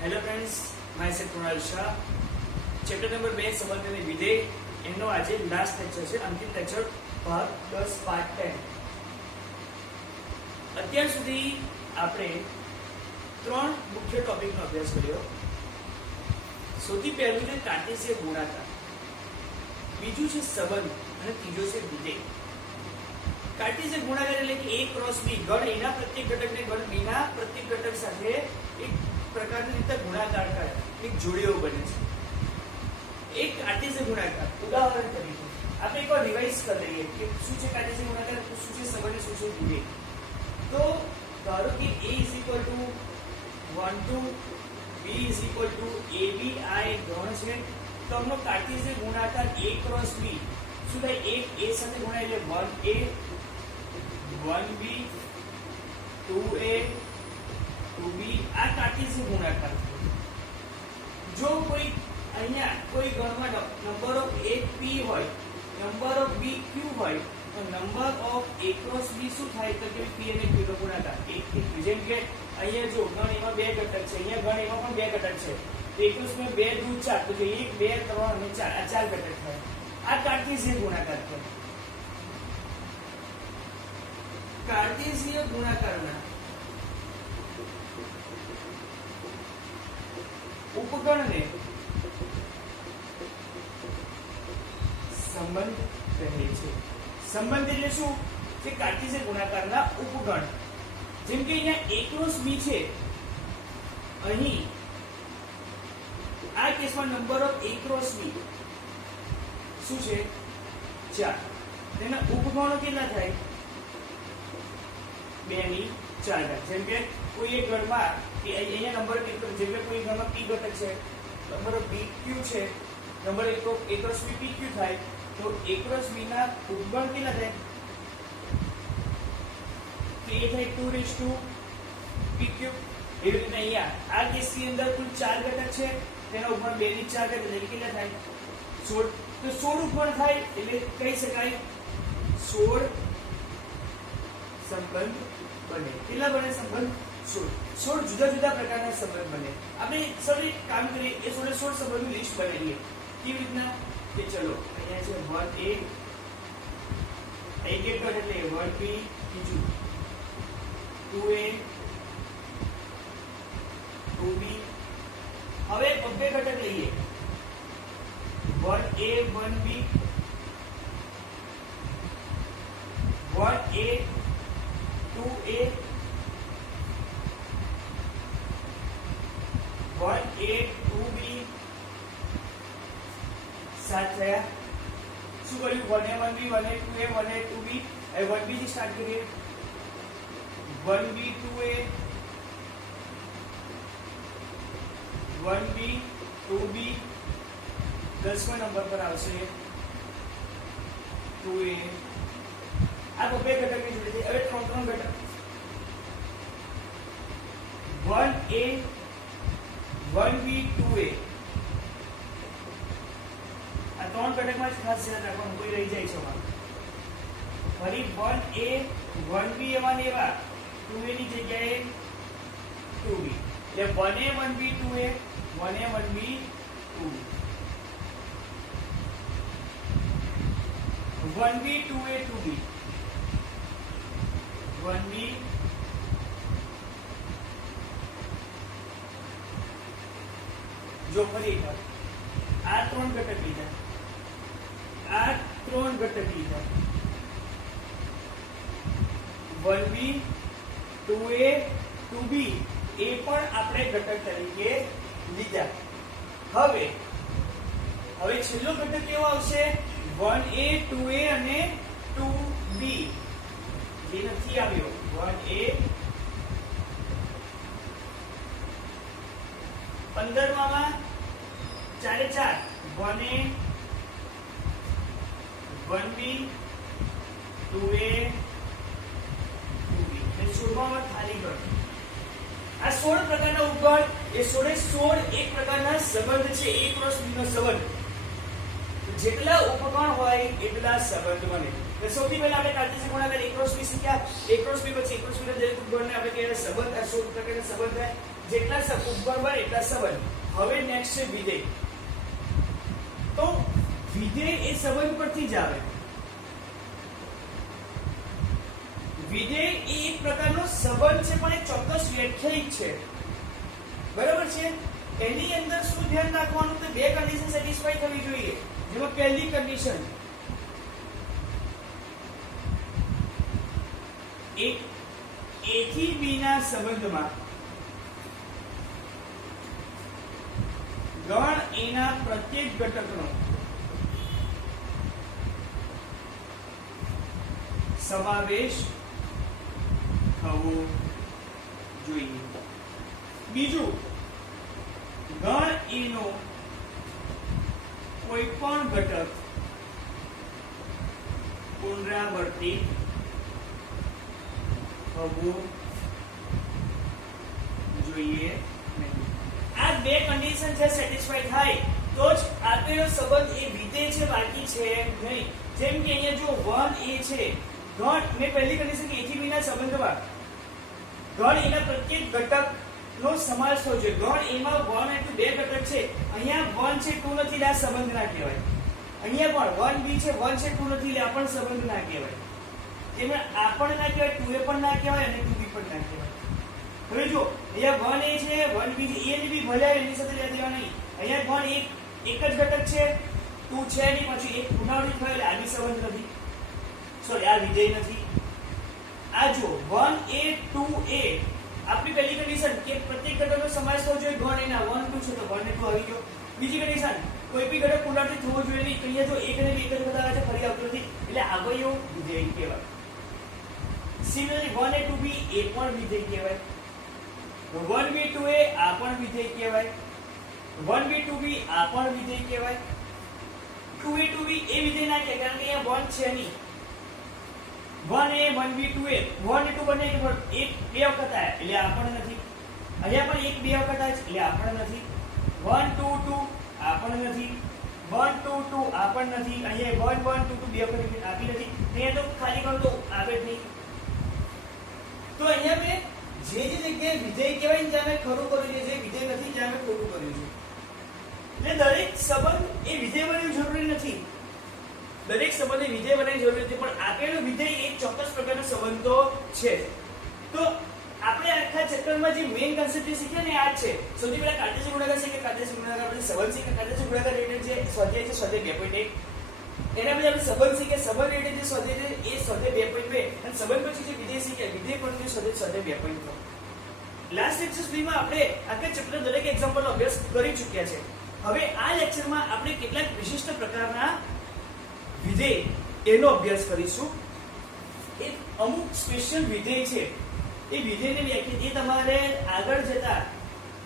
Hello friends, my self Krunal Shah. Chapter number 2 સંબંધ અને વિધેય એનો આજે લાસ્ટ લેક્ચર છે, અંતિમ લેક્ચર ભાગ 10 પાર્ટ 10. અત્યાર સુધી આપણે 3 મુખ્ય ટોપિકનો અભ્યાસ કર્યો. સૌથી પહેલું છે કાર્ટેશિય ગુણાકાર, બીજું છે સંબંધ અને ત્રીજો છે વિધેય. કાર્ટેશિય ગુણાકાર એટલે કે A ક્રોસ B, ગણ એના પ્રત્યેક ઘટકને ગણ B ના પ્રત્યેક ઘટક સાથે એક પ્રકારની રીતે ગુણાકાર કરે, એક જોડીઓ બને છે. એક કાર્ટેશિય ગુણાકાર ઉદાહરણ તરીકે આપણે એકવાર રિવાઇઝ કરી લઈએ કે શું છે કાર્ટેશિય ગુણાકાર, શું છે સંબંધ, શું છે વિધેય. તો ધારો કે A = 1 to B = AB, આ એક ગણ છે. તો આમનો કાર્ટેશિય ગુણાકાર A ક્રોસ B શું થાય? એક A સાથે ગુણાય એટલે 1A 1B 2A 2B, આ કાર્ટેશિય ગુણાકાર. જો કોઈ અહીંયા કોઈ ગણમાં નંબર ઓફ A P હોય, નંબર ઓફ B Q હોય, તો number of A cross B શું થાય? તો કે P અને Q નો ગુણાકાર 1 થી Q. જેમ કે અહીંયા જો ગણ એમાં બે ઘટક છે, અહીંયા ગણ એમાં પણ બે ઘટક છે. તો 1 + 2 = 2 4, તો 1 2 3 અને 4, આ ચાર ઘટક થાય. આ કાર્ટેશિય ગુણાકાર છે. કાર્ટેશિય ગુણાકારના ઉપગણને સંબંધ કહે છે. સંબંધ એટલે શું? કે કાર્ટેશિય ગુણાકારના ઉપગણ. જેમ કે અહીંયા A ક્રોસ B છે, અહીં આ કેસમાં number of A cross B શું છે? 4. તેના ઉપગણો કેટલા થાય? 2 ની 4. જેમ કે કોઈ એક ગણમાં કે અહીંયા નંબર કેટલો, જેમ કે કોઈ ગણમાં P ઘટક છે, નંબર ઓફ B Q છે, number A cross B PQ થાય, તો A ક્રોસ B ના ઉપગણ કેટલા થાય? K થાય 2 PQ. એવી રીતે અહીંયા આ કેસની અંદર કુલ 4 ઘટક છે, તેના ઉપગણ 2 ની 4 ઘટક એટલે કેટલા થાય? 16. તો 16 ઉપગણ થાય એટલે કહી શકાય 16 સંબંધ બને. કેટલા બને સંબંધ? 16 જુદા જુદા પ્રકારના સંબંધ બને. આપણે સૌથી કામ કરીએ એ 16 સંબંધોની લિસ્ટ બનાવીએ. કેવી રીતના? કે ચલો અહીંયા છે 1A, એક એક ઘટક એટલે 1B, બીજું 2A 2B. હવે બે ઘટક લઈએ 1A 1B 1A 2A 1A 2B. 7 થયા. શું કર્યું? 1A 1B 1A 2A 1A 2B. હવે 1B થી સ્ટાર્ટ કરીએ. 1B 2A 1B 2B. 10મા number પર આવશે 2A. આ તો બે ઘટકની જોડી છે. હવે ત્રણ ઘટક 1A 1B 2A. આ ત્રણ ઘટકમાં જ ખાસ ધ્યાન રાખવાનું, કોઈ રહી જાય છે અમારું. ફરી 1A 1B એવા ને એવા, 2A ની જગ્યાએ 2B. એટલે 1A 1B 2A 1A 1B 2B 1B 2A 2B 1B. જો ફરી એકવાર આ ત્રણ ઘટક લીધા, આ ત્રણ ઘટક લીધા 1B 2A 2B, એ પણ આપણે ઘટક તરીકે લીધા. હવે છેલ્લો ઘટક કેવો આવશે? 1A 2A અને 2B. જે નથી આવ્યો 1A 15માં 4 એ 4 1A 1B 2A 2B. અને 16માં ખાલી ગણ. આ 16 પ્રકારના ઉપગણ એ 16 એક પ્રકારના સંબંધ છે. A ક્રોસ B નો સંબંધ. જેટલા ઉપગણ હોય એટલા સંબંધ બને. તો સૌથી પહેલા આપણે કાર્ટેશિય ગુણાકાર A ક્રોસ B શીખ્યા. A ક્રોસ B પછી A ક્રોસ B ના દરેક ઉપગણને આપણે કહેવાય સંબંધ. આ 16 પ્રકારના સંબંધ થાય. જેટલા ઉપગણ એટલા સંબંધ. હવે નેક્સ્ટ છે વિધેય. તો વિધેય એ સંબંધ પરથી જ આવે. વિધેય એ એક પ્રકારનો સંબંધ છે, પણ એ ચોક્કસ વ્યાખ્યાયિત છે. બરાબર છે. એની અંદર શું ધ્યાન રાખવાનું, તો બે કન્ડિશન સેટિસ્ફાઈ થવી જોઈએ. જેમાં પહેલી કન્ડિશન એક a થી b ના સંબંધમાં ગણ a ના પ્રત્યેક ઘટકનો સમાવેશ થવો જોઈએ. બીજું, ગણ a નો કોઈ પણ ઘટક પુનરાવર્તિત થવું જોઈએ નહીં. આ બે કન્ડિશન છે સેટિસ્ફાઈ થાય તો જ આપેલો સંબંધ એ વિધેય છે, બાકી છે નહીં. જેમ કે અહીંયા જો 1a છે, ગણ મેં પહેલી કન્ડિશન કે a થી b ના સંબંધમાં ગણ a ના પ્રત્યેક ઘટક નો સમાવેશ થવો જોઈએ. ગણ a માં 1 અને 2 બે ઘટક છે. અહીંયા 1 છે 2 નથી, આ સંબંધ ના કહેવાય. અહીંયા પણ 1b છે 1 છે 2 નથી, આ પણ સંબંધ ના કહેવાય. તેમાં આ પણ ના કહેવાય, 2a પણ ના કહેવાય અને 2b પણ ના કહેવાય. હવે જો અહીંયા 1a છે 1b છે, a ને b ભલે એની સાથે લેવા દેવા નહીં. અહીંયા 1 એક જ ઘટક છે, 2 છે નહીં, પછી એક પુનરાવર્તિત થયો એટલે આ બી સંબંધ નથી, સોરી આ વિધેય નથી. આ જો 1a 2a આપણી પહેલી કન્ડિશન કે પ્રત્યેક ઘટકનો સમાવેશ થવો જોઈએ. ગણ એના 1 2 છે તો 1 ને 2 આવી ગયો. બીજી કન્ડિશન કોઈ બી ઘટક પુનરાવર્તિત થવો જોઈએ નહીં. અહીંયા જો એક અને બે એક જ બતાવે છે, ફરી આવતું નથી, એટલે આવયો વિધેય કહેવાય. સિમિલરલી 1a 2b એ પણ વિધેય કહેવાય. 1b 2a આ પણ વિધેય કહેવાય. 1b 2b આ પણ વિધેય કહેવાય. 2a 2b એ વિધેય ના કહેવાય, કારણ કે અહીંયા 1 છે નહીં. 1a 1b 2a 1 ને 2 બંને એક બે વખત આયા એટલે આ પણ નથી. અહીંયા પણ એક બે વખત આયા એટલે આ પણ નથી. 1 2 2 આ પણ નથી. 1 2 2 આ પણ નથી. અહીંયા 1 1 2 2 બે વખત આપી નથી. અહીંયા તો ખાલી કરો તો આવે જ નહીં. તો અહીંયા મેં જે જગ્યાએ વિધેય કહેવાય ને ત્યાં મેં ખરું કર્યું છે, જે વિધેય નથી ત્યાં મેં ખોટું કર્યું છે. એટલે દરેક સંબંધ એ વિધેય બનવું જરૂરી નથી. દરેક સંબંધે વિધેય બનાવવાની જરૂર નથી, પણ આપેલો વિધેય એક ચોક્કસ પ્રકારનો સંબંધ તો છે. તો આપણે આખા ચેપ્ટરમાં જે મેઇન કન્સેપ્ટ શીખ્યા ને આ જ છે. સૌથી પહેલા કાર્ટેશિયન ગુણાકાર શીખ્યા. કાર્ટેશિયન ગુણાકાર આપણે સંબંધ શીખ્યા. કાર્ટેશિયન ગુણાકાર રિલેટેડ જે સ્વાધ્યાય છે સ્વાધ્યાય 2.1. એના પછી આપણે સંબંધ શીખ્યા. સંબંધ રિલેટેડ જે સ્વાધ્યાય છે એ સ્વાધ્યાય 2.2 અને સંબંધ પછી જે વિધેય શીખ્યા વિધેય પણ જે સ્વાધ્યાય 2.3. લાસ્ટ લેક્ચર સુધીમાં આપણે આખા ચેપ્ટર દરેક એક્ઝામ્પલનો અભ્યાસ કરી ચૂક્યા છે. હવે આ લેક્ચરમાં આપણે કેટલાક વિશિષ્ટ પ્રકારના વિધેય એનો અભ્યાસ કરીશું. એક અમુક સ્પેશિયલ વિધેય છે, એ વિધેયની વ્યાખ્યા એ તમારે આગળ જતા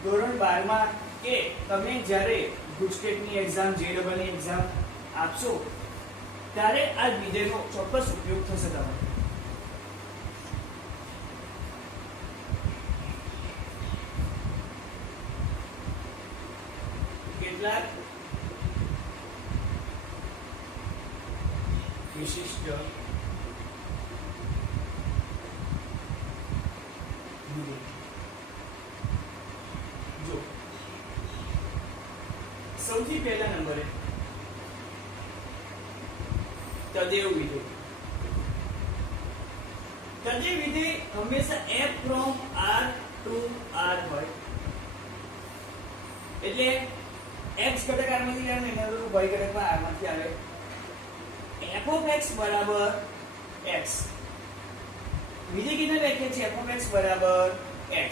ધોરણ 12 માં કે તમે જ્યારે ગુજકેટની એક્ઝામ JEE એક્ઝામ આપશો ત્યારે આ વિધેયનો ચોક્કસ ઉપયોગ થશે તમારે. કેટલાક વિશિષ્ટ જો સૌથી પહેલા નંબરે તદેવ વિધેય. તદેવ વિધેય હંમેશા f from r to r હોય. એટલે x ઘટક r માંથી આવે ને એના બદલે y ઘટકમાં r માંથી આવે. f of x બરાબર x. વિધેય કિના વ્યાખ્યા છે f of x બરાબર x.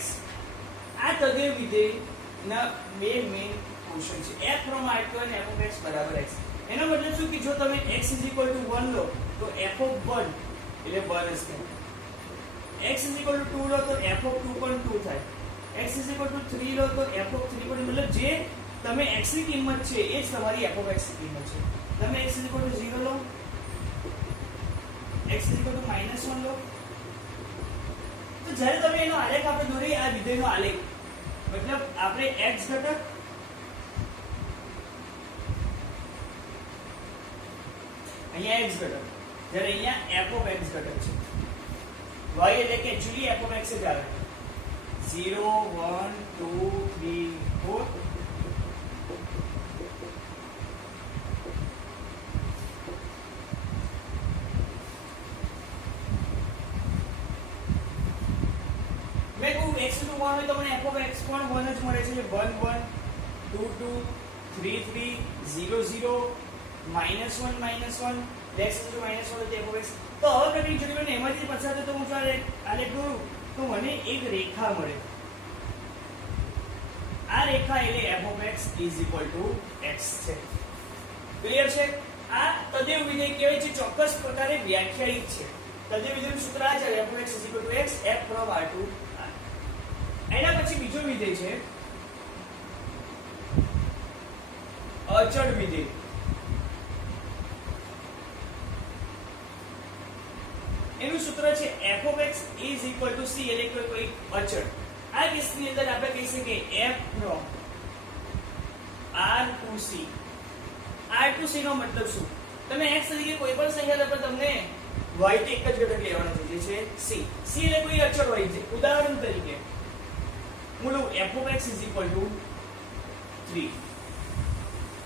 આ તદેવ વિધેયના બે મેઇન ફંક્શન છે, f from r to અને f of x બરાબર x. એનો મતલબ શું કે જો તમે x 1 લો તો f of 1 એટલે 1 જ થાય. x 2 લો તો f of 2 પણ 2 થાય. x 3 લો તો f of 3 પણ, મતલબ જે તમે x ની કિંમત છે એ જ તમારી f of x ની કિંમત છે. તમે x 0 લો, x -1 લો, તો જ્યારે તમે એનો આલેખ આપણે દોરીએ આ વિધેયનો આલેખ, મતલબ આપણે x ઘટક અહીંયા x ઘટક, જ્યારે અહીંયા f of x ઘટક છે. y એટલે કે એક્ચ્યુઅલી f of x જ આવે. 0 1 2 3 4 મેં કહું x નું 1 હોય તો મને f of x પણ 1 જ મળે છે 1 1 2 2 3 3 0 0 -1 -1 x to -1 તો f of x તો હવે કટી જો મને એમાંથી પસાર તો હું ચાલે આલેખ દોરું તો મને એક રેખા મળે આ રેખા એટલે f of x x છે ક્લિયર છે આ તદેવ વિધેય કહેવાય છે ચોક્કસ પ્રકારે વ્યાખ્યાયિત છે તદેવ વિધેયનું સૂત્ર આ છે f of x x f from r to r એના પછી બીજો વિધેય છે અચળ વિધેય એનું સૂત્ર છે f of x c એટલે કોઈ અચળ આ કેસની અંદર આપણે કહી શકીએ f from r to c r to c નો મતલબ શું તમે x તરીકે કોઈ પણ સંખ્યા લો તમને y તો એક જ ઘટક લેવાનો છે જે છે c એટલે કોઈ અચળ હોય છે ઉદાહરણ તરીકે હું લઉં f of x 3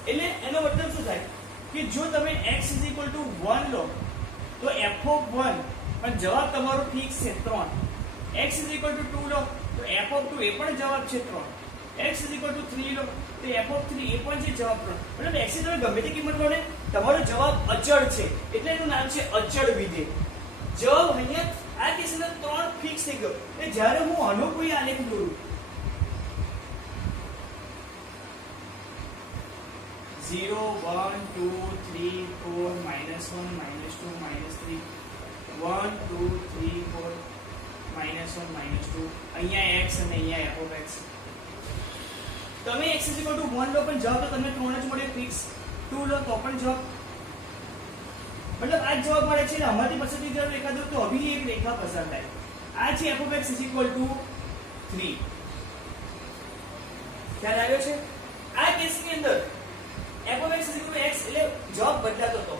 એટલે એનો મતલબ શું થાય કે જો તમે x 1 લો તો f of 1 પણ જવાબ તમારો ફિક્સ છે 3 x 2 લો તો f of 2 એ પણ જવાબ છે 3 x 3 લો તો f of 3 એ પણ છે જવાબ 3 મતલબ x ની તમે ગમે તે કિંમત લો ને તમારો જવાબ અચળ છે એટલે એનું નામ છે અચળ વિધેય જવાબ અહીંયા આ કેસમાં 3 ફિક્સ થઈ ગયો એટલે જ્યારે હું આનો કોઈ આલેખ દોરું 0 1 2 3 4 -1 -2 -3 1 2 3 4 -1 -2 અહીંયા x અને અહીંયા f of x તમે x 1 લો પણ જવાબ તો તમને 3 જ મળે ફિક્સ 2 લો તો પણ જવાબ મતલબ આ જવાબ મળે છે એટલે આમાંથી પસંદગી કરો રેખા દો તો અભી એક રેખા પસાર થાય આ છે f of x 3 ખ્યાલ આવ્યો છે આ કેસની અંદર f of x એટલે જવાબ બદલાતો હતો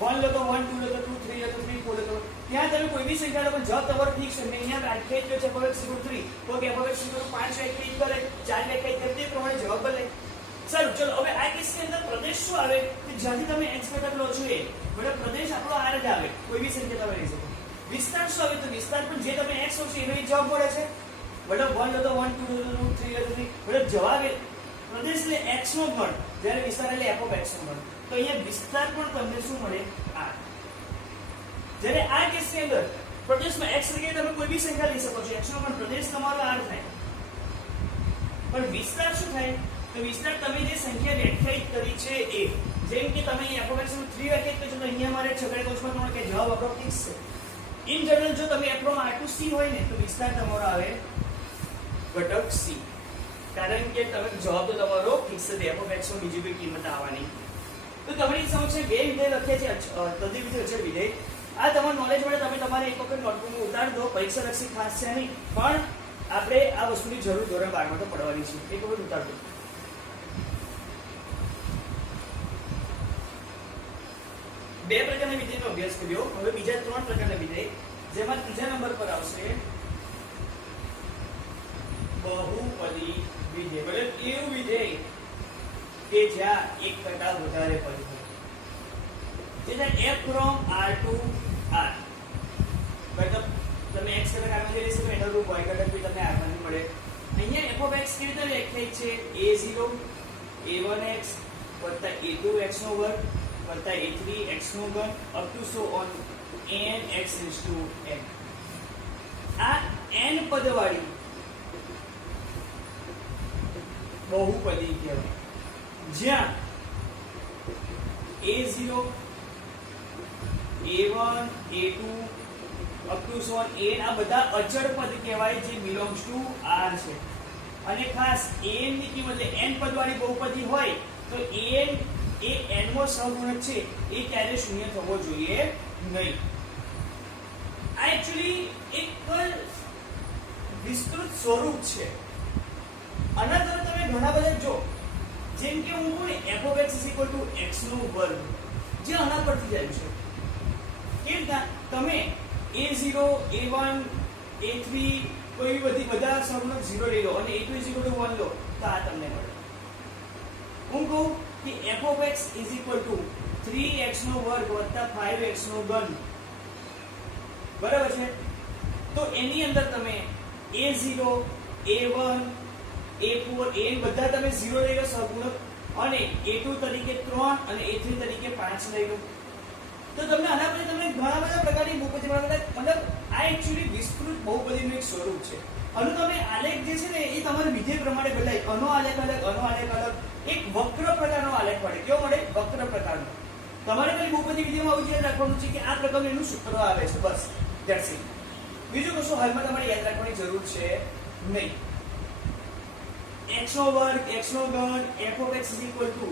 1 લો તો 1 2 લો તો 2 3 લો તો 3 4 લો તો ત્યાં તમે કોઈ બી સંખ્યા લો પણ જવાબ તમારો ફિક્સ છે મેં અહીંયા વ્યાખ્યાયિત કર્યો છે f of x 3 તો કે f of x 5 વ્યાખ્યાયિત કરે 4 વ્યાખ્યાયિત કરે તે પ્રમાણે જવાબ બદલાય સારું ચલો હવે આ કેસની અંદર પ્રદેશ શું આવે કે જ્યાંથી તમે x ઘટક લો છો એ બરાબર પ્રદેશ આપણો r જ આવે કોઈ બી સંખ્યા તમે લઈ શકો વિસ્તાર શું આવે તો વિસ્તાર પણ જે તમે x લો છો એનો જવાબ મળે છે બરાબર 1 લો તો 1 2 લો તો 3 લો તો 3 બરાબર જવાબ પ્રદેશ એટલે x નો ગણ જ્યારે વિસ્તાર એટલે f of x નો ગણ તો અહીંયા વિસ્તાર પણ તમને શું મળે r જ્યારે આ કેસની અંદર પ્રદેશમાં x તરીકે તમે કોઈ બી સંખ્યા લઈ શકો છો x નો પણ પ્રદેશ તમારો r થાય પણ વિસ્તાર શું થાય તો વિસ્તાર તમે જે સંખ્યા વ્યાખ્યાયિત કરી છે એ જેમ કે તમે f of x નું 3 વ્યાખ્યાયિત કર્યું તો અહીંયા મારે છગડીયા કૌંસમાં તમારો કે જવાબ આપણો ફિક્સ છે ઇન જનરલ જો તમે f from r to c હોય ને તો વિસ્તાર તમારો આવે ઘટક c કારણ કે તમે જવાબ તો તમારો ફિક્સ છે f of x નો બીજી કોઈ કિંમત આવવાની તો તમારી સમક્ષ બે વિધેય લખ્યા છે તદ્દિન વિધેય અચળ વિધેય આ તમારું નોલેજ મળે તમે તમારે એક વખત નોટબુકમાં ઉતારી દો પરીક્ષા લક્ષી ખાસ છે નહીં પણ આપણે આ વસ્તુની જરૂર ધોરણ 12 માં તો પડવાની છે એક વખત ઉતાર દો બે પ્રકારના વિધેયનો અભ્યાસ કર્યો હવે બીજા 3 પ્રકારના વિધેય જેમાં ત્રીજા નંબર પર આવશે બહુપદી વિધેય એટલે એવું વિધેય કે જ્યાં એક કરતા વધારે પદ હોય જેને f from r to r મતલબ તમે x ઘટક r માં લઈ શકો એનો રૂપ y ઘટક બી તમને r માં મળે અહીંયા f of x કેવી રીતે વ્યાખ્યાયિત છે a0 a1x a2x નો વર્ગ a3x નો ઘન up to so on n x raised to n આ n પદવાળી બહુપદી કહેવાય જ્યાં a0 a1 a2 up to so on n આ બધા અચળ પદ કહેવાય જે belongs to r છે અને ખાસ n ની કિંમત એટલે n પદવાળી બહુપદી હોય તો n એ n મો સહગુણક છે એ ક્યારે શૂન્ય થવો જોઈએ નહીં આ એક્ચ્યુઅલી એક વિસ્તૃત સ્વરૂપ છે આના દ્વારા તમે ઘણા બધા જો જેમ કે હું કહું f of x x નો વર્ગ જે આના પરથી જાય છે કે તમે a0 a1 a3 કોઈ બધા સહગુણક 0 લઈ લો અને a2 1 લો તો આ તમને મળે. હું કહું કે f of x is equal to 3x નો વર્ગ વત્તા 5x નો ઘન, બરાબર છે? તો એની અંદર તમે a0 a1 a4 an બધા તમે 0 લઈ લો સહગુણક, અને a2 તરીકે 3 અને a3 તરીકે 5 લઈ લો. તો તમને આના પછી તમને ઘણા બધા પ્રકારની બહુપદી મળે. મતલબ આ એક્ચ્યુઅલી વિસ્તૃત બહુપદીનું એક સ્વરૂપ છે. આનો તમે આલેખ જે છે ને એ તમારે વિધેય પ્રમાણે બદલાય. આનો આલેખ અલગ, આનો આલેખ અલગ, એક વક્ર પ્રકારનો આલેખ મળે. કેવો મળે? વક્ર પ્રકારનો. તમારે ખાલી બહુપદી વિધેયમાં આવું યાદ રાખવાનું છે કે આ પ્રકારનું એનું સૂત્ર આવે છે, બસ ધેટ્સ ઇટ. બીજું કશું હાલમાં તમારે યાદ રાખવાની જરૂર છે નહીં. x નો વર્ગ, x નો ઘન, f of x is equal to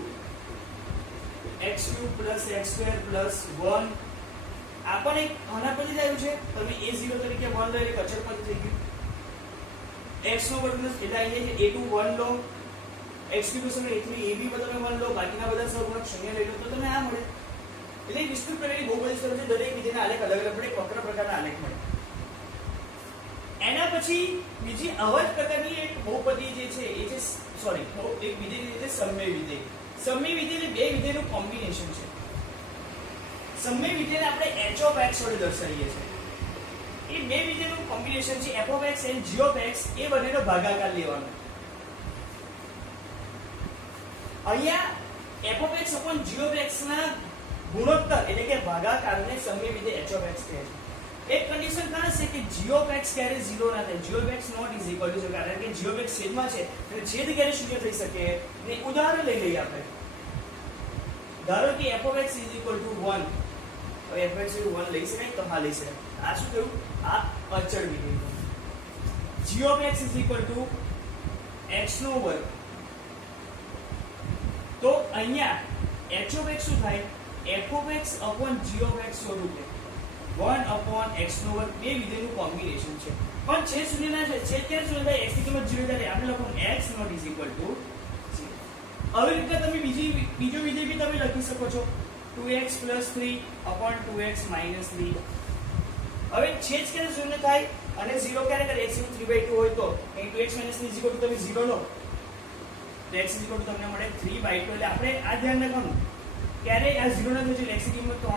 x3 plus x2 plus 1. આ પણ એક આના પછી જ આવ્યું છે. તમે a0 તરીકે 1 લો એટલે અચળ પદ થઈ ગયું. x નો વર્ગ એટલે અહીંયા છે a2 1 લો, x3 a3 ab તમે 1 લો, બાકીના બધા સહગુણક 0 લઈ લો તો તમને આ મળે. એટલે વિસ્તૃત પ્રકારની બહુપદી સ્વરૂપ છે. દરેક વિધેયના આલેખ અલગ અલગ પડે, વક્ર પ્રકારના આલેખ મળે. એના પછી બીજી આવા જ પ્રકારની એક બહુપદી જે છે એ છે એક વિધેય છે સમય વિધેય. સમય વિધેય બે વિધેયનું કોમ્બિનેશન છે. સમય વિધેયને આપણે h of x વડે દર્શાવીએ છીએ. એ બે વિધેયનું કોમ્બિનેશન છે f of x and g of x. એ બંનેનો ભાગાકાર લેવાનો. અહીંયા f of x upon g of x ના ગુણોત્તર એટલે કે ભાગાકારને સમય વિધેય h of x કહે છે. એક કન્ડિશન કાં છે કે g of x ક્યારે 0 ના થાય, g of x not is equal to 0, કારણ કે g of x છેદમાં છે એટલે છેદ ક્યારે શૂન્ય થઈ શકે. ને ઉદાહરણ લઈ લઈએ આપણે. ધારો કે f of x is equal to 1. હવે f of x 1 લઈ શકાય તો હા લઈ શકાય. આ શું થયું? આ અચળ વિધેય. g of x is equal to x નો વર્ગ. તો અહીંયા h of x શું થાય? f of x upon g of x સ્વરૂપે 1 upon x નો વર્ગ. બે વિધેયનું કોમ્બિનેશન છે. પણ છેદ શૂન્ય ના છે. છેદ ક્યારે શૂન્ય થાય? x ની કિંમત 0 થાય. આપણે લખવાનું x not is equal to 0. આવી રીતે તમે બીજો વિધેય બી તમે લખી શકો છો 2x + 3 upon 2x - 3. હવે છેદ ક્યારે શૂન્ય થાય અને 0 ક્યારે કરે? x નું 3/2 હોય તો 2x - 3 તમે 0 લો તો x તમને મળે 3/2. એટલે આપણે આ ધ્યાન રાખવાનું ક્યારે આ 0 ના થશે. x ની કિંમત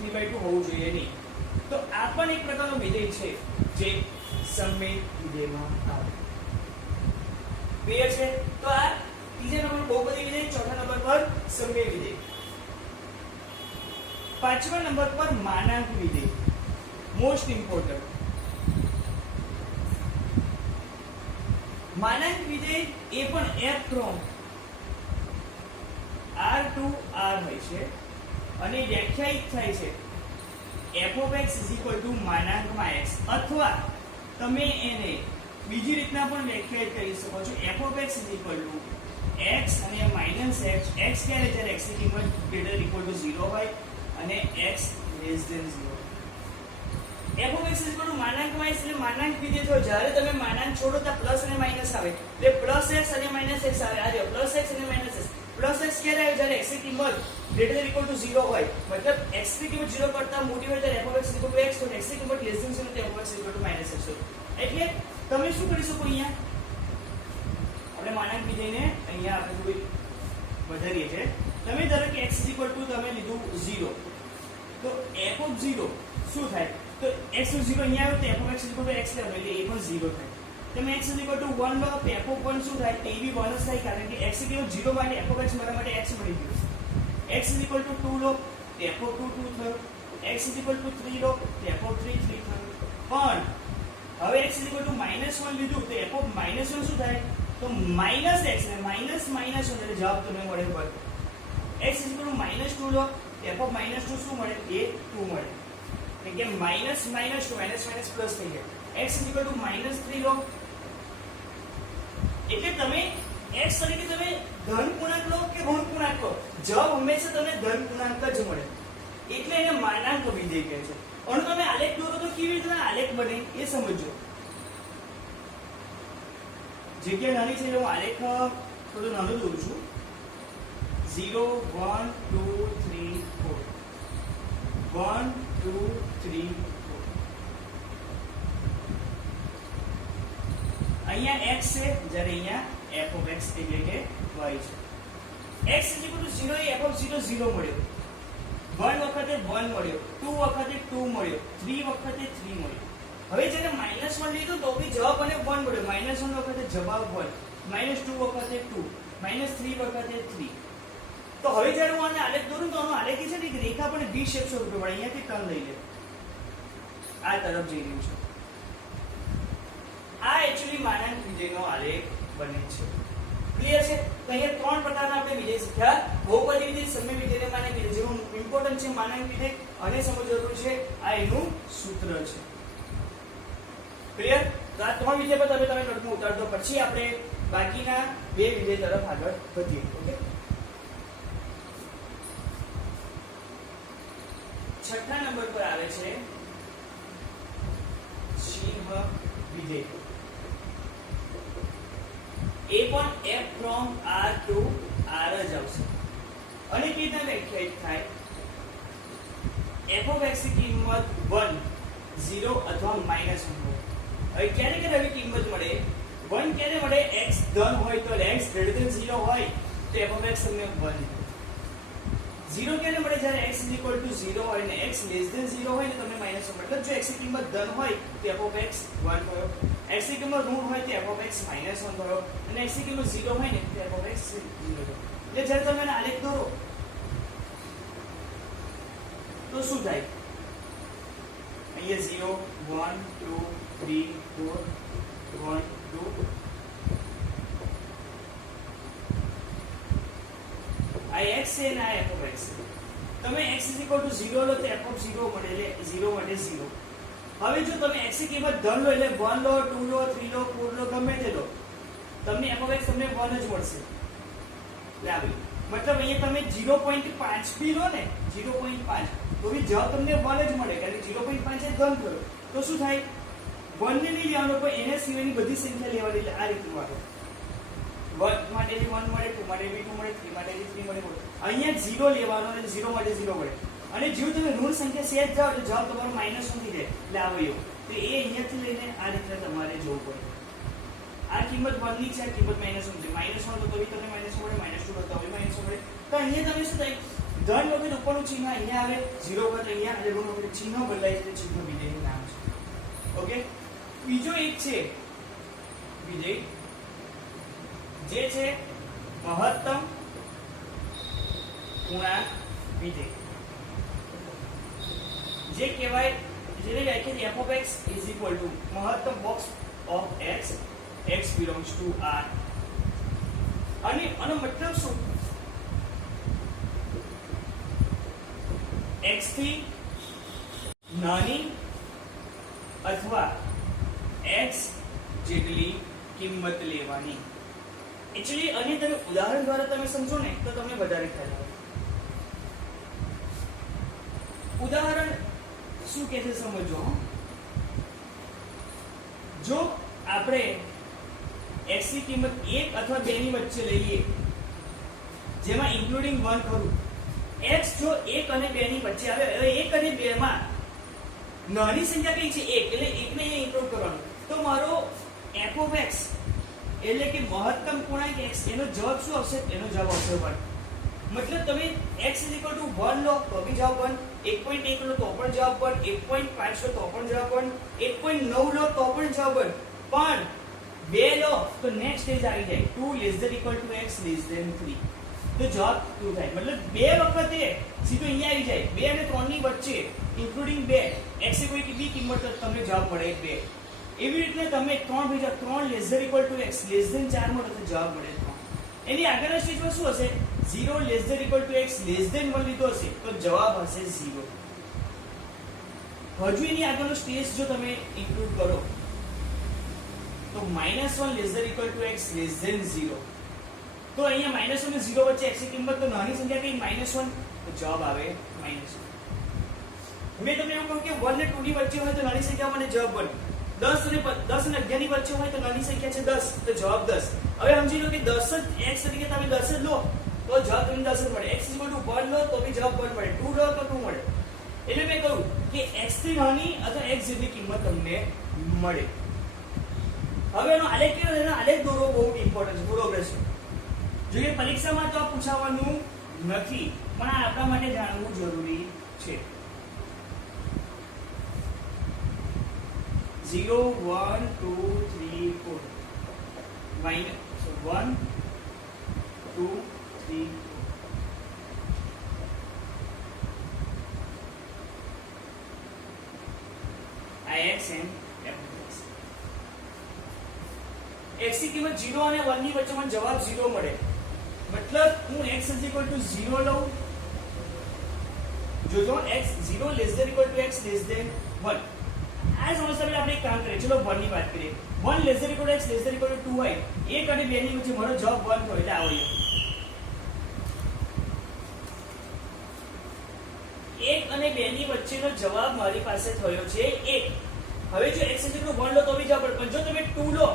3/2 હોવું જોઈએ નહીં. તો આ પણ એક પ્રકારનો વિધેય છે જે સમય વિધેયમાં આવે. ક્લિયર છે? તો આ ત્રીજા નંબર બહુપદી વિધેય, ચોથા નંબર પર સમય વિધેય. પાંચમા નંબર પર માનાંક વિધેય, મોસ્ટ ઇમ્પોર્ટન્ટ. માનાંક વિધેય એ પણ f from r to r હોય છે અને વ્યાખ્યાયિત થાય છે f of x is equal to માનાંકમાં x, અથવા તમે એને બીજી રીતના પણ વ્યાખ્યાયિત કરી શકો છો. f of x is equal to x અને માઇનસ x. x ક્યારે? જ્યારે x ની કિંમત greater equal to 0 હોય અને x less than 0. f of x is equal to માનાંકમાં x એટલે માનાંક વિધેય થયો. જ્યારે તમે માનાંક છોડો તો પ્લસ અને માઇનસ આવે એટલે પ્લસ x અને માઇનસ x આવે. આ જો પ્લસ x અને માઇનસ x. પ્લસ x ક્યારે આવે? જ્યારે x ની કિંમત greater equal to 0 હોય. મતલબ x ની કિંમત 0 કરતા મોટી હોય ત્યારે f of x equal to x, તો x ની કિંમત less than 0 તો f of x equal to -x હોય. એટલે તમે શું કરી શકો? અહીંયા આપણે માનાંક વિધેયને અહીંયા આપણે થોડું વધારીએ છે. તમે ધારો કે x equal to તમે લીધું 0, તો f of 0 શું થાય? તો x નો 0 અહીંયા આવ્યો તો f of x equal to x લેવાનો એટલે એ પણ 0 થાય. તમે x equal to 1 લો તો f of 1 શું થાય? એ બી 1 જ થાય, કારણ કે x ની કિંમત 0 માટે f of x મારા માટે x મળી ગયું. x equal to 2 લો તો f of 2 2 થયો. x equal to 3 લો તો f of 3 3 થયો. પણ હવે x equal to -1 લીધું તો f of -1 શું થાય? તો -x ને માઇનસ માઇનસ એટલે જવાબ તમને મળે 1. x equal to -2 લો તો f of -2 શું મળે? એ 2 મળે. એટલે કે minus minus two minus minus plus થઈ જાય. x equal to -3 લો એટલે તમે x તરીકે તમે ધન પૂર્ણાંક લો કે ઋણ પૂર્ણાંક લો, જવાબ હંમેશા તમને ધન પૂર્ણાંક જ મળે. એટલે એને માનાંક વિધેય કહે છે. અને તમે આલેખ દોરો તો કેવી રીતે આલેખ બને એ સમજો. જગ્યા નાની છે એટલે હું આલેખ થોડો નાનો દોરું છું. 0 1 2 3 4 1 2 3 4. અહીંયા x છે જ્યારે અહીંયા f of x એટલે કે y છે. x = 0 એ f of 0 0 મળ્યો, 1 વખતે 1 મળ્યો, 2 વખતે 2 મળ્યો, 3 વખતે 3 મળ્યો. હવે જ્યારે -1 લીધો તો બી જવાબ મને 1 મળ્યો. -1 વખતે જવાબ 1, -2 વખતે 2, -3 વખતે 3. તો હવે જ્યારે હું આને આલેખ દોરું તો આનો આલેખ છે ને એક રેખા પણ V શેપ સ્વરૂપે મળે. અહીંયાથી ટર્ન લઈ લે, આ તરફ જઈ રહ્યું છે. આ એક્ચ્યુઅલી માનાંક વિધેયનો આલેખ બને છે. ક્લિયર છે? તો અહીંયા ત્રણ પ્રકારના આપણે વિધેય શીખ્યા. બહુપદી વિધેય, સમય વિધેય અને માનાંક વિધેય. જેનું ઇમ્પોર્ટન્ટ છે માનાંક વિધેય અને સમજવું જરૂરી છે. આ એનું સૂત્ર છે. ક્લિયર? તો આ ત્રણ વિધેય પર તમે નોટમાં ઉતારજો, પછી આપણે બાકીના બે વિધેય તરફ આગળ વધીએ. ઓકે, છઠ્ઠા નંબર પર આવે છે ચિહ્ન વિધેય. એ પણ f from r to r જ આવશે. અને કેવી રીતે વ્યાખ્યાયિત થાય? f of x ની કિંમત 1, 0 અથવા -1 હોય. હવે ક્યારે આવી કિંમત મળે? 1 ક્યારે મળે? x ધન હોય તો x > 0 હોય તો f of x તમને 1. 0 ક્યારે મળે? જ્યારે x = 0 હોય ને x < 0 હોય ને તમને -1. મતલબ જો x ની કિંમત ધન હોય તો f of x 1 થયો, x ની કિંમત ઋણ હોય તો f of x -1 થયો, અને x ની કિંમત 0 હોય ને તો f of x 0 થયો. એટલે જ્યારે તમે આને આલેખ દોરો તો શું થાય? અહીંયા 0 1 2 3 4 1 2. આ x છે અને આ f of x છે. તમે x = 0 લો તો f of 0 મળે, એટલે 0 માટે 0. હવે જો તમે x ની કિંમત ધન લો એટલે 1 લો, 2 લો, 3 લો, 4 લો, ગમે તે લો, તમને f of x તમને 1 જ મળશે. લાવી મતલબ અહીંયા તમે 0.5 બી લો ને, 0.5 તો બી જવાબ તમને 1 જ મળે, કારણ કે 0.5 એ ધન થયો. તો શું થાય? 1 ને નહીં લેવાનો, પણ એને સિવાયની બધી સંખ્યા લેવાની. એટલે આ રીતનું આવે. 1 માટે 1 મળે, 2 માટે 2 મળે, 3 માટે 3 મળે. અહીંયા 0 લેવાનો અને 0 માટે 0 મળે. અને જેવું તમે ઋણ સંખ્યા સેટ જાઓ એટલે જવાબ તમારો -1 થઈ જાય. એટલે આવે એવું. તો એ અહીંયાથી લઈને આ રીતે તમારે જોવું પડે. આ કિંમત 1 ની છે, આ કિંમત -1 છે. -1 તો બી તમને -1 મળે, -2 તો બી -1 મળે. તો અહીંયા તમે શું થાય? ધન વખત ઉપરનું ચિહ્ન અહીંયા આવે, 0 વખત અહીંયા અને ઋણ વખત ચિહ્ન બદલાય છે. ચિહ્ન વિધેયનું નામ છે. ઓકે, બીજો એક છે વિધેય જે છે મહત્તમ પૂર્ણાંક વિધેય. જે કહેવાય, જેને વ્યાખ્યા f of x = મહત્તમ box of x, x belongs to R. અને આનો મતલબ શું? x થી નાની અથવા x જેટલી કિંમત લેવાની. એકચ્યુઅલી અને તમે ઉદાહરણ દ્વારા તમે સમજો ને તો તમને વધારે ખ્યાલ આવે. ઉદાહરણ શું કહે છે સમજો. જો આપણે x ની કિંમત 1 અથવા 2 ની વચ્ચે લઈએ, જેમાં ઇન્ક્લુડિંગ 1 કરું, x જો 1 અને 2 ની વચ્ચે આવે, હવે 1 અને 2 માં નાની સંખ્યા કઈ છે? 1, એટલે 1 ને અહીંયા ઇન્ક્લુડ કરવાનું. તો મારો f of x એટલે કે મહત્તમ પૂર્ણાંક x, એનો જવાબ શું આવશે? એનો જવાબ આવશે 1. મતલબ તમે x = 1 લો તો બી જવાબ 1, 1.1 લો તો પણ જવાબ 1, 1.5 લો તો પણ જવાબ 1, 1.9 લો તો પણ જવાબ 1. પણ 2 લો તો નેક્સ્ટ સ્ટેજ આવી જાય, 2 < x <3. તો જવાબ 2 થાય. મતલબ 2 વખતે સીધું અહીંયા આવી જાય. 2 અને 3 ની વચ્ચે ઇન્ક્લુડિંગ 2 x એ કોઈ બી કિંમત તમને જવાબ મળે 2. એવી રીતે તમે 3 બીજા 3 < x 4 મળે તો જવાબ મળે 3. એની આગળના સ્ટેજમાં શું હશે? 0 < x <1 લીધો હશે તો જવાબ હશે 0. હજુ એની આગળનો સ્ટેજ જો તમે ઇન્ક્લુડ કરો તો -1 < x <0. તો અહીંયા -1 અને 0 વચ્ચે x ની કિંમત તો નાની સંખ્યા કઈ? -1, તો જવાબ આવે -1. મેં તમને એવું કહ્યું કે 1 અને 2 ની વચ્ચે હોય તો નાની સંખ્યા મને જવાબ 1. 10 અને 11 ની વચ્ચે હોય તો નાની સંખ્યા છે 10, તો જવાબ 10. હવે સમજી લો કે 10 જ x તરીકે તમે 10 જ લો તો જવાબ તમને 10 જ મળે. x = 1 લો તો બી જવાબ 1 મળે, 2 લો તો 2 મળે. એટલે મેં કહ્યું કે x થી નાની અથવા x જેટલી કિંમત તમને મળે. હવે એનો આલેખ કેવો એનો આલેખ દોરવો બહુ ઇમ્પોર્ટન્ટ છે, બરોબર છે. જો કે પરીક્ષામાં તો આ પૂછાવાનું નથી, પણ આ આપણા માટે જાણવું જરૂરી છે. 0 1 2 3 4 માઈનસ 1 2 3 x and x ની કિંમત 0 અને 1 ની વચ્ચે મને જવાબ 0 મળે, મતલબ હું x = 0 લઉં. જો x 0 ≤ x > 1 આ સમસ્યા આપણે એક કામ કરીએ. ચલો 1 ની વાત કરીએ. 1 ≤ x ≤ 2 હોય, 1 અને 2 ની વચ્ચે મારો જવાબ 1 થયો એટલે આવો. 1 અને 2 ની વચ્ચેનો જવાબ મારી પાસે થયો છે 1. હવે જો x = 1 લો તો બી જવાબ, પણ જો તમે 2 લો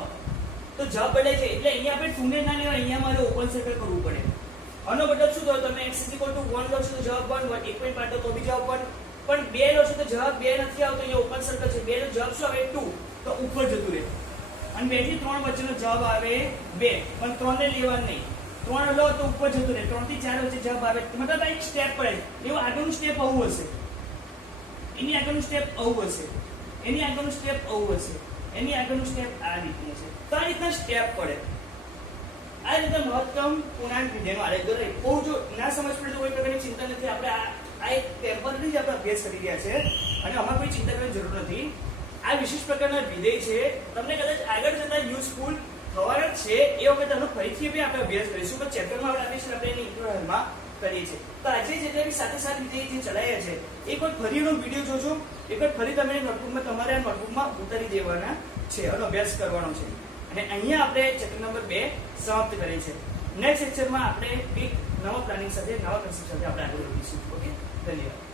તો જવાબ બદલાય છે. એટલે અહીંયા આપણે 2 ને ના લેવા, અહીંયા મારે ઓપન સર્કલ કરવું પડે. આનો મતલબ શું થયો? તમે x = 1 લો છો તો જવાબ 1, 1.5 તો બી જવાબ 1, પણ 2 લો છો તો જવાબ 2 નથી આવતો, અહીંયા ઓપન સર્કલ છે. 2 નો જવાબ શું આવે? 2, તો ઉપર જતું રહે. અને 2 થી 3 વચ્ચેનો જવાબ આવે 2, પણ 3 ને લેવા નહીં. 3 લો તો ઉપર જતું રહે. 3 થી 4 વચ્ચે જવાબ આવે, મતલબ આ એક સ્ટેપ પડે. એવું આગળનું સ્ટેપ આવું હશે, એની આગળનું સ્ટેપ આવું હશે, એની આગળનું સ્ટેપ આવું હશે, એની આગળનું સ્ટેપ આ રીતનું છે. તો આ રીતના સ્ટેપ પડે. આ રીતે મહત્તમ પૂર્ણાંક વિધેયનો આલેખ દોરાય. બહુ જો ના સમજ પડે તો કોઈ પ્રકારની ચિંતા નથી. આપણે આ એક ટેમ્પરરી જ આપણે અભ્યાસ કરી રહ્યા છે અને આમાં કોઈ ચિંતા કરવાની જરૂર નથી. આ વિશેષ પ્રકારના વિધેય છે, તમને કદાચ આગળ જતા યુઝફુલ થવાના છે. એ વખતે આનો ફરીથી બી આપણે અભ્યાસ કરીશું, પણ ચેપ્ટરમાં આપણે આપીશું, આપણે એની ઇન્ટરનલમાં કરીએ છીએ. તો આજે જેટલા બી સાથે સાથે વિધેય જે ચલાયા છે એક વાર ફરી એનો વિડીયો જોજો. એક વાર ફરી તમે નોટબુકમાં તમારે આ નોટબુકમાં ઉતારી દેવાના છે, આનો અભ્યાસ કરવાનો છે. અને અહીંયા આપણે ચેપ્ટર નંબર 2 સમાપ્ત કરીએ છીએ. નેક્સ્ટ લેક્ચરમાં આપણે એક નવા પ્લાનિંગ સાથે, નવા કન્સેપ્ટ સાથે આપણે આગળ વધીશું. ઓકે, ધન્યવાદ.